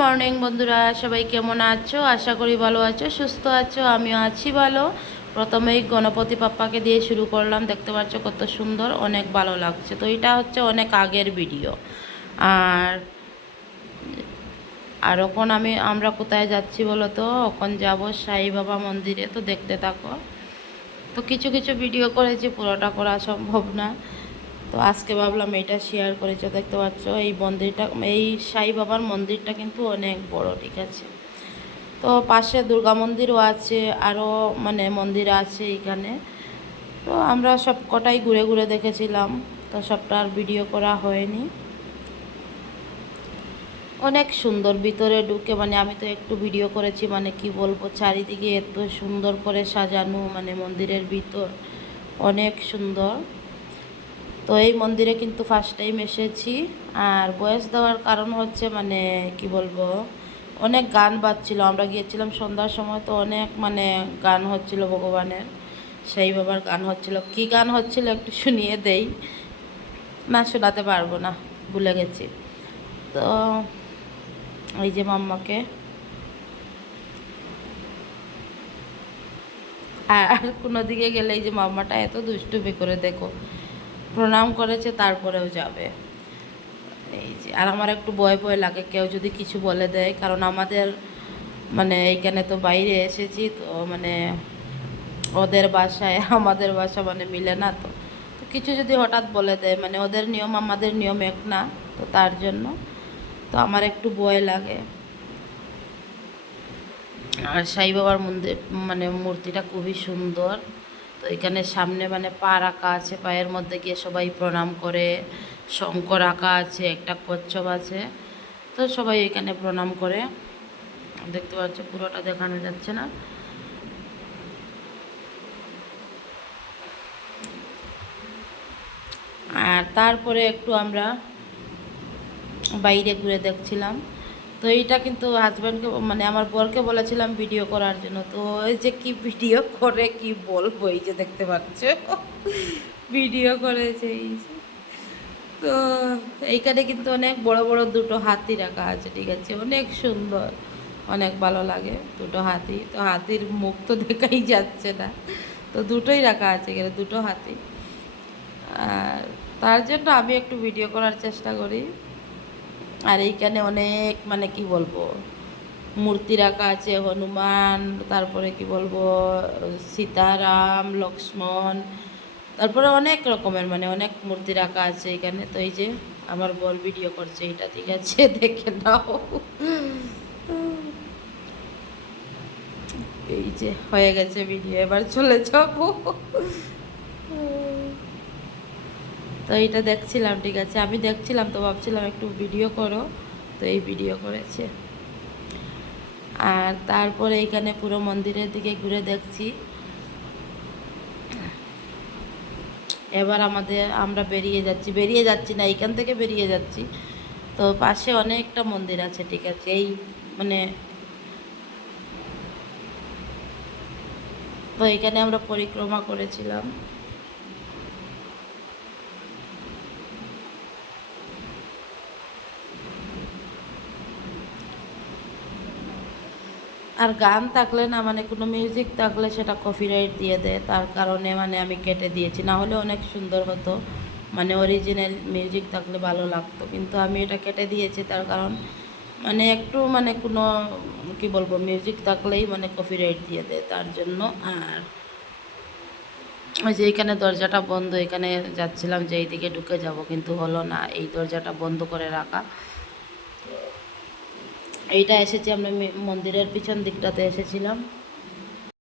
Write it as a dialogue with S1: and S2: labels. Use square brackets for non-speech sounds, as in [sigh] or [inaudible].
S1: Morning বন্ধুরা। সবাই কেমন আছো? আশা করি ভালো আছো, সুস্থ আছো, আমিও আছি ভালো। প্রথমেই গণপতি পাপ্পাকে দিয়ে শুরু করলাম। দেখতে পাচ্ছ কত সুন্দর, অনেক ভালো লাগছে। তো এটা হচ্ছে অনেক আগের ভিডিও। আর আর এখন আমি, আমরা কোথায় যাচ্ছি বলো তো? এখন যাব সাই বাবা মন্দিরে। তো দেখতে থাকো। তো কিছু কিছু ভিডিও করেছি, পুরোটা করা সম্ভব না। তো আজকে ভাবলাম এইটা শেয়ার করেছ, দেখতে পাচ্ছ এই মন্দিরটা, এই সাই বাবার মন্দিরটা কিন্তু অনেক বড়, ঠিক আছে? তো পাশে দুর্গা মন্দিরও আছে, আরও মানে মন্দির আছে এখানে। তো আমরা সব কটাই ঘুরে ঘুরে দেখেছিলাম, তো সবটা আর ভিডিও করা হয়নি। অনেক সুন্দর ভিতরে ঢুকে মানে আমি তো একটু ভিডিও করেছি মানে কি বলব, চারিদিকে এত সুন্দর করে সাজানো মানে মন্দিরের ভিতর, অনেক সুন্দর। তো এই মন্দিরে কিন্তু ফার্স্ট টাইম এসেছি। আর বয়স দেওয়ার কারণ হচ্ছে মানে কি বলব, অনেক গান বাজছিল। আমরা গিয়েছিলাম সন্ধ্যার সময়, তো অনেক মানে গান হচ্ছিল ভগবানের। সেই বাবার গান হচ্ছিল। কি গান হচ্ছিল একটু শুনিয়ে দেই। না, শোনাতে পারব না, ভুলে গেছি। তো এই যে মাম্মাকে। আর কোনো দিকে গেলে এই যে মাম্মাটা এত দুষ্টুমি করে দেখো। প্রণাম করেছে, তারপরেও যাবে। এই যে, আর আমার একটু ভয় ভয় লাগে, কেউ যদি কিছু বলে দেয়, কারণ আমাদের মানে এইখানে তো বাইরে এসেছি, তো মানে ওদের বাসায়, [laughs] আমাদের বাসা মানে মিলে না তো। তো কিছু যদি হঠাৎ বলে দেয় মানে ওদের নিয়ম আমাদের নিয়ম এক না, তো তার জন্য তো আমার একটু ভয় লাগে। আর সাই বাবার মন্দির মানে মূর্তিটা খুবই সুন্দর। তো এখানে সামনে মানে পা রাখা আছে, পায়ের মধ্যে গিয়ে সবাই প্রণাম করে, শঙ্কর আঁকা আছে, একটা কচ্ছপ আছে, তো সবাই এখানে প্রণাম করে। দেখতে পাচ্ছ পুরোটা দেখানো যাচ্ছে না। আর তারপরে একটু আমরা বাইরে ঘুরে দেখছিলাম। তো এইটা কিন্তু হাজব্যান্ডকে মানে আমার বরকে বলেছিলাম ভিডিও করার জন্য। তো ওই যে কি ভিডিও করে, কি বলব? এই যে দেখতে পাচ্ছ? ভিডিও করেছে এই যে। তো এইখানে কিন্তু অনেক বড় বড় দুটো হাতি রাখা আছে, ঠিক আছে? অনেক সুন্দর, অনেক ভালো লাগে দুটো হাতি। তো হাতির মুখ তো দেখাই যাচ্ছে না। তো দুটোই রাখা আছে এখানে, দুটো হাতি। আর তার জন্য আমি একটু ভিডিও করার চেষ্টা করি। আর এইখানে অনেক মানে কি বলব মূর্তি রাখা আছে, হনুমান, তারপরে কি বলব, সীতারাম, লক্ষ্মণ, তারপরে অনেক রকমের মানে অনেক মূর্তি রাখা আছে এখানে। তো এই যে আমার বল ভিডিও করছে, এটা ঠিক আছে, [laughs] দেখে নাও। এই যে হয়ে গেছে ভিডিও এবার চলে যাব। তো এইটা দেখছিলাম, ঠিক আছে? আমি দেখছিলাম তো ভাবছিলাম একটু ভিডিও করো। তো এই ভিডিও করেছে। আর তারপরে এইখানে পুরো মন্দিরের দিকে ঘুরে দেখছি। এবার আমাদের, আমরা বেরিয়ে যাচ্ছি। বেরিয়ে যাচ্ছি না, এইখান থেকে বেরিয়ে যাচ্ছি। তো পাশে অনেকটা মন্দির আছে, ঠিক আছে? এই মানে তো এখানে আমরা পরিক্রমা করেছিলাম। আর গান থাকলে না মানে কোনো মিউজিক থাকলে সেটা কপিরাইট দিয়ে দেয়। তার কারণে মানে আমি কেটে দিয়েছি। না হলে অনেক সুন্দর হতো। মানে অরিজিনাল মিউজিক থাকলে ভালো লাগতো। কিন্তু আমি এটা কেটে দিয়েছি। তার কারণ মানে একটু মানে কোনো, কি বলব মিউজিক থাকলেই মানে কপিরাইট দিয়ে দেয়। তার জন্য আর ওই যে এখানে দরজাটা বন্ধ। এখানে যাচ্ছিলাম যে এইদিকে ঢুকে যাব। কিন্তু হলো না। এই দরজাটা বন্ধ করে রাখা। এইটা এসেছি আমরা মন্দিরের পিছন দিকটাতে এসেছিলাম।